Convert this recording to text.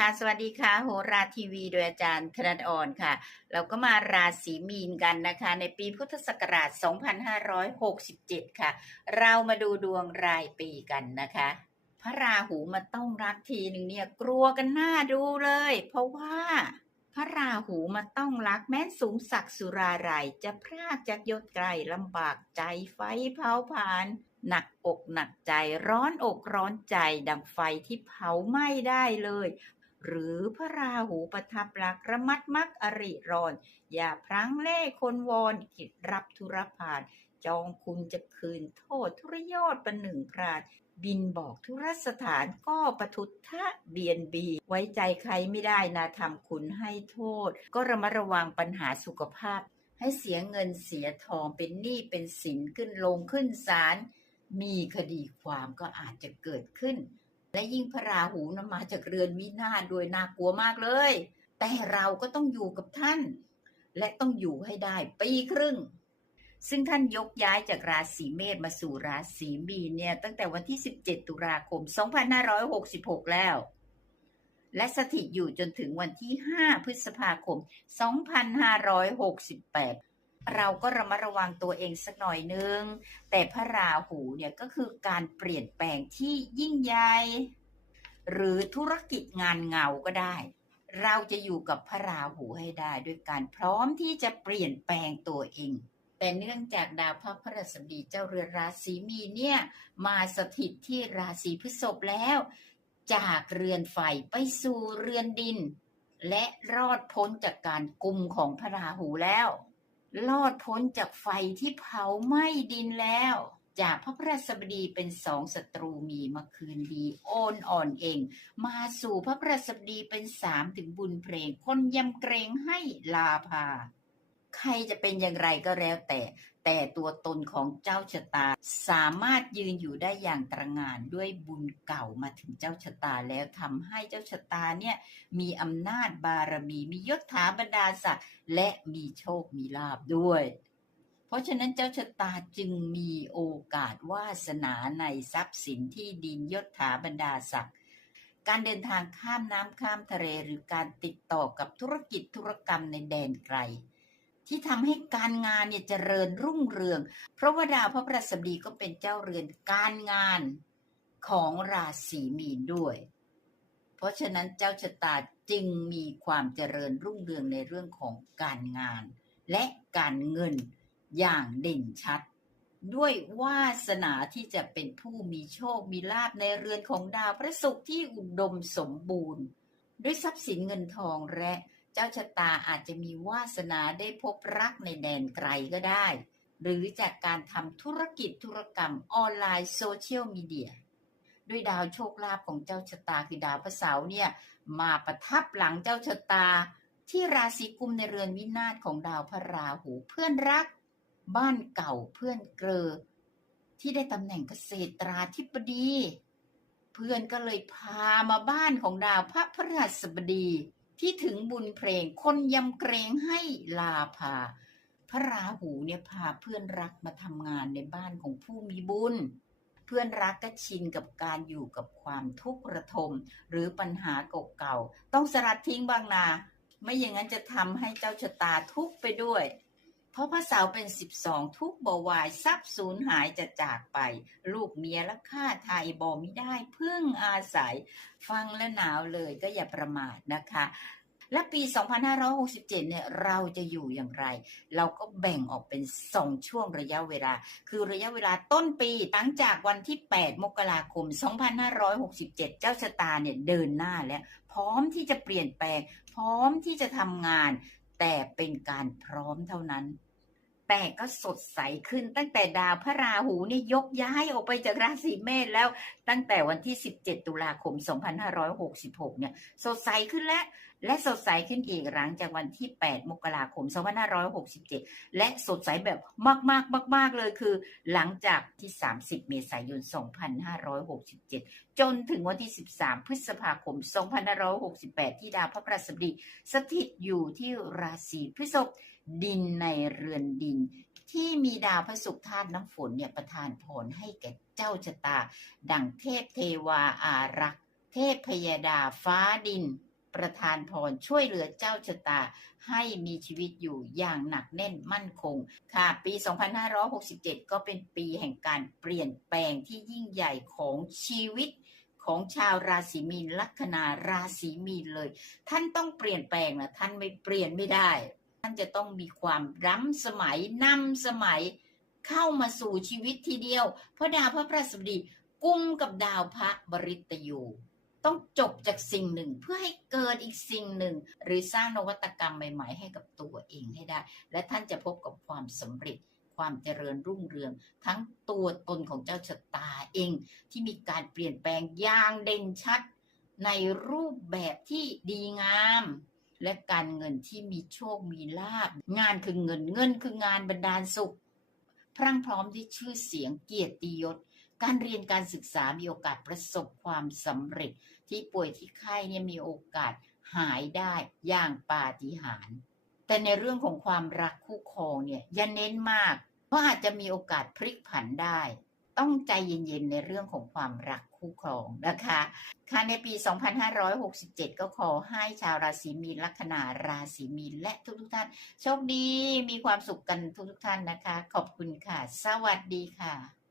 ค่ะ สวัสดีค่ะ โหราทีวีโดยอาจารย์ธนดอ่อนค่ะ เราก็มาราศีมีนกันนะคะ ในปีพุทธศักราช 2567 ค่ะ เรามาดูดวงรายปีกันนะคะ พระราหูมาต้องรักทีหนึ่งเนี่ย กลัวกันหน้าดูเลย เพราะว่าพระราหูมาต้องรักแม้นสูงศักดิ์สุราไรยจะพรากจากยศไกลลำบากใจไฟเผาผลาญหนักอกหนักใจร้อนอกร้อนใจดังไฟที่เผาไหม้ได้เลย หรือพระราหูประทับรักระมัดมักอริรอน อย่าพลั้งเล่คนวอนกิจรับธุรพาน จองคุณจะคืนโทษทุรยอดประหนึ่งพรานบินบอกธุรสถานก็ประทุทะเบียนบี ไว้ใจใครไม่ได้นะทำคุณให้โทษ ก็ระมัดระวังปัญหาสุขภาพ ให้เสียเงินเสียทองเป็นหนี้เป็นสินขึ้นลงขึ้นศาลมีคดีความก็อาจจะเกิดขึ้น และยิ่งพระราหูนมาจากเรือนวินาศโดยน่ากลัวมากเลย แต่เราก็ต้องอยู่กับท่าน และต้องอยู่ให้ได้ปีครึ่ง ซึ่งท่านยกย้ายจากราศีเมษมาสู่ราศีมีนเนี่ยตั้งแต่วันที่ 17 ตุลาคม 2566 แล้ว และสถิตอยู่จนถึงวันที่ 5 พฤษภาคม 2568 เราก็ระมัดระวังตัวเองสักหน่อยนึง แต่พระราหูเนี่ยก็คือการเปลี่ยนแปลงที่ยิ่งใหญ่ หรือธุรกิจงานเงาก็ได้ เราจะอยู่กับพระราหูให้ได้ ด้วยการพร้อมที่จะเปลี่ยนแปลงตัวเอง แต่เนื่องจากดาวพระพฤหัสบดีเจ้าเรือนราศีมีเนี่ยมาสถิตที่ราศีพฤษภแล้ว จากเรือนไฟไปสู่เรือนดิน และรอดพ้นจากการกุมของพระราหูแล้ว รอดพ้นจากไฟที่เผาไหม้ดินแล้ว จากพระพระสบดีเป็นสองศัตรูมีมาคืนดี โอนอ่อนเอง มาสู่พระพระสบดีเป็นสามถึงบุญเพลง คนยำเกรงให้ลาพา ใครจะเป็นอย่างไรก็แล้วแต่ แต่ตัวตนของเจ้าชะตา สามารถยืนอยู่ได้อย่างตระหง่านด้วยบุญเก่ามาถึงเจ้าชะตาแล้วทำให้เจ้าชะตาเนี่ยมีอำนาจบารมีมียศถาบรรดาศักดิ์และมีโชคมีลาบด้วย เพราะฉะนั้นเจ้าชะตาจึงมีโอกาสวาสนาในทรัพย์สินที่ดินยศถาบรรดาศักดิ์การเดินทางข้ามน้ำข้ามทะเลหรือการติดต่อกับธุรกิจธุรกรรมในแดนไกล ที่ทำให้การงานเนี่ยเจริญรุ่งเรือง เพราะว่าดาวพระพฤหัสบดีก็เป็นเจ้าเรือนการงานของราศีมีนด้วย เพราะฉะนั้นเจ้าชะตาจึงมีความเจริญรุ่งเรืองในเรื่องของการงาน และการเงินอย่างเด่นชัด ด้วยวาสนาที่จะเป็นผู้มีโชคมีลาภในเรือนของดาวพระศุกร์ที่อุดมสมบูรณ์ ด้วยทรัพย์สินเงินทองและ เจ้าชะตาอาจจะมีวาสนาได้พบรักในแดนไกลก็ได้ หรือจากการทำธุรกิจธุรกรรมออนไลน์โซเชียลมีเดียด้วยดาวโชคลาภของเจ้าชะตาคือดาวพระเสาร์เนี่ยมาประทับหลังเจ้าชะตา ที่ราศีกุมในเรือนวินาศของดาวพระราหูเพื่อนรัก บ้านเก่าเพื่อนเกลอที่ได้ตำแหน่งเกษตราธิบดี เพื่อนก็เลยพามาบ้านของดาวพระพฤหัสบดี ที่ถึงบุญเพลง คนยำเกรงให้ลาพา พระราหูเนี่ยพาเพื่อนรักมาทำงานในบ้านของผู้มีบุญ เพื่อนรักก็ชินกับการอยู่กับความทุกข์ระทม หรือปัญหาเก่าๆ ต้องสลัดทิ้งบางนา ไม่อย่างนั้นจะทำให้เจ้าชะตาทุกข์ไปด้วย เพราะพระเสาร์เป็นสิบสองทุกบวายทรัพย์สูญหายจะจากไป ลูกเมียและข้าไทยบอไม่ได้พึ่งอาศัย ฟังและหนาวเลยก็อย่าประมาทนะคะและปี 2567 เนี่ย เราจะอยู่อย่างไร เราก็แบ่งออกเป็นสองช่วงระยะเวลา คือระยะเวลาต้นปีหลังจากวันที่ 8 มกราคม 2567 เจ้าชะตาเนี่ยเดินหน้าแล้ว พร้อมที่จะเปลี่ยนแปลง พร้อมที่จะทำงาน แต่เป็นการพร้อมเท่านั้น แต่ก็สดใสขึ้นตั้งแต่ดาวพระราหูนี่ยกย้ายออกไปจากราศีเมษแล้วตั้งแต่วันที่ 17 ตุลาคม 2566 เนี่ย สดใสขึ้นแล้ว และสดใสขึ้นอีกหลังจากวันที่ 8 มกราคม 2567 และสดใสแบบมากๆ มาก ๆ เลยคือ หลังจากที่ 30 เมษายน 2567 จนถึงวันที่ 13 พฤษภาคม 2568 ที่ดาวพระพฤหัสบดีสถิตอยู่ที่ราศีพฤษภดินในเรือนดิน ที่มีดาวพระศุกร์ธาตุน้ำฝนเนี่ยประทานพรให้แก่เจ้าชะตา ดังเทพเทวาอารักษ์ เทพพยดาฟ้าดิน ประทานพรช่วยเหลือเจ้าชะตา ให้มีชีวิตอยู่อย่างหนักแน่นมั่นคง ค่ะ ปี 2567 ก็เป็นปีแห่งการเปลี่ยนแปลงที่ยิ่งใหญ่ของชีวิตของชาวราศีมีนลัคนาราศีมีนเลย ท่านต้องเปลี่ยนแปลงนะท่านไม่เปลี่ยนไม่ได้ ท่านจะต้องมีความล้ำสมัยนำสมัยเข้ามาสู่ชีวิตทีเดียว เพราะดาวพระพฤหัสบดีกุมกับดาวพระบริตยู ต้องจบจากสิ่งหนึ่งเพื่อให้เกิดอีกสิ่งหนึ่ง หรือสร้างนวัตกรรมใหม่ ๆ ให้กับตัวเองให้ได้ และท่านจะพบกับความสำเร็จความเจริญรุ่งเรือง ทั้งตัวตนของเจ้าชะตาเอง ที่มีการเปลี่ยนแปลงอย่างเด่นชัด ในรูปแบบที่ดีงาม และการเงินที่มีโชคมีลาบงานคือเงินเงินคืองานบรรดาลสุข พรั่งพร้อมด้วยชื่อเสียงเกียรติยศ การเรียนการศึกษามีโอกาสประสบความสำเร็จ ที่ป่วยที่ไข้เนี่ยมีโอกาสหายได้อย่างปาฏิหาริย์แต่ในเรื่องของความรักคู่ครองเนี่ยอย่าเน้นมากเพราะอาจจะมีโอกาสพลิกผันได้ ต้องใจเย็นๆในเรื่องของความรักคู่ครองนะคะค่ะในปี 2567 ก็ขอให้ชาวราศีมีนลัคนาราศีมีนและทุกๆท่าน โชคดีมีความสุขกันทุกๆท่านนะคะ ขอบคุณค่ะ สวัสดีค่ะ